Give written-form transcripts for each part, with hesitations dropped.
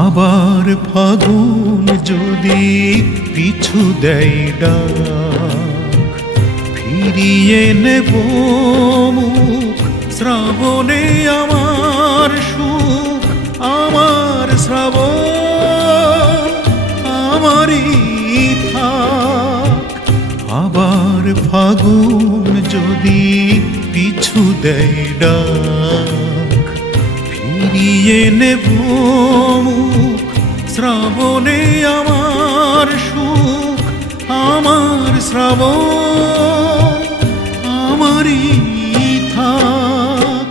আবার ফাগুন যদি পিছু দেয় ডাক, ফিরিয়ে নেব মুখ শ্রাবণে আমার সুখ, আমার শ্রাবণ আমারই থাক। আবার ফাগুন যদি পিছু দেয় ডাক, ফিরিয়ে নেব মুখ শ্রাবণে আমার সুখ, আমার শ্রাবণ আমারই থাক।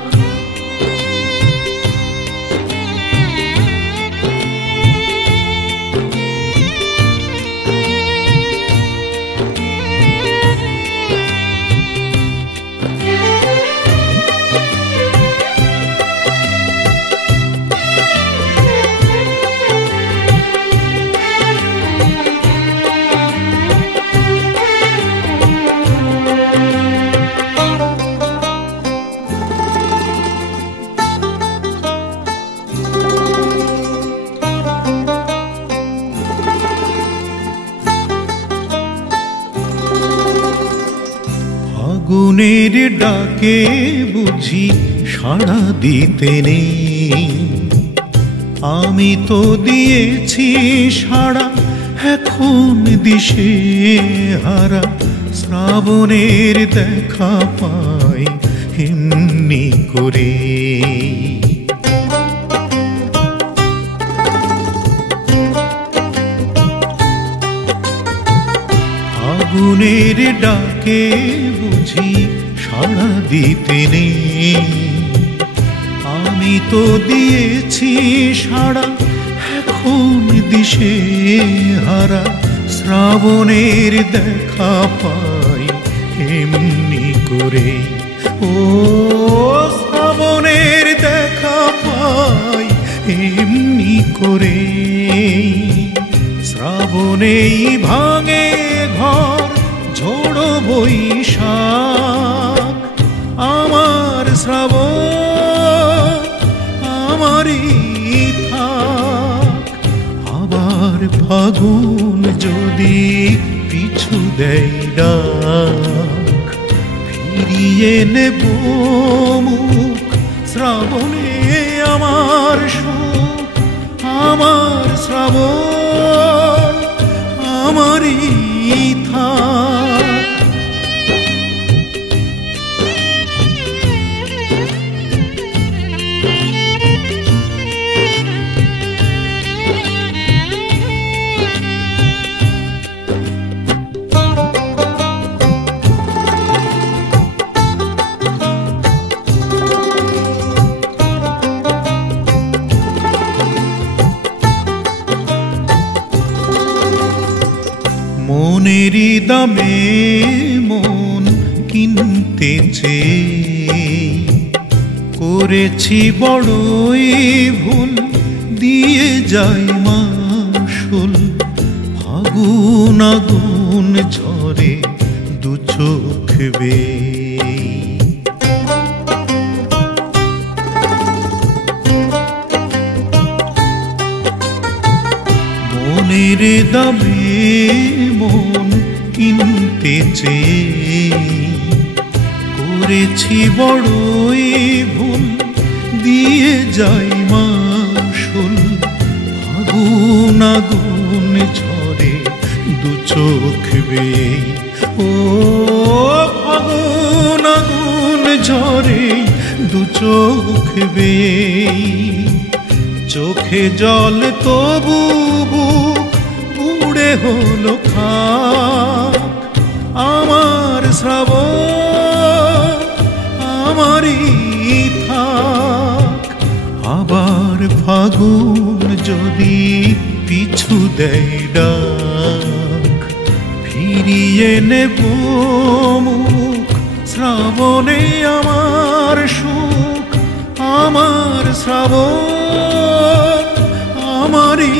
ফাগুনের ডাকে বুঝি সাড়া দিতে নেই, আমি তো দিয়েছি সাড়া এখন দিশে হারা। শ্রাবণের দেখা পাই এমনি করে, ফাগুনের ডাকে বুঝি সাড়া দিতে নেই, আমি তো দিয়েছি সাড়া এখন দিশে হারা। শ্রাবণের দেখা পাই এমনি করে, ও শ্রাবণের দেখা পাই এমনি করে। শ্রাবণেই ভাঙে ঘর ঝোড়ো বৈশাখ, আমার শ্রাবণ আমারই থাক। আবার ফাগুন যদি পিছু দেয় ডাক, ফিরিয়ে নেব মুখ শ্রাবণে আমার সুখ, আমার শ্রাবণ আমারই থাক। মনেরই দামে মন কিনতে চেয়ে করেছি বড়ই ভুল, দিয়ে যাই মাসুল। ফাগুন আগুন ঝরে দু চোখ বেয়ে, মনের দামে মন কিনতে চেয়ে করেছি বড়ই ভুল, দিয়ে যাই মাসুল। ফাগুন আগুন ঝরে দু চোখ বেয়ে, ও ফাগুন আগুন ঝরে দু চোখ বেয়ে। চোখে জল তবু বুক পুড়ে হলো খাক, আমার শ্রাবণ আমারই থাক। আবার ফাগুন যদি পিছু দেয় ডাক, ফিরিয়ে নেব মুখ শ্রাবণে আমার সুখ, আমার শ্রাবণ আমারই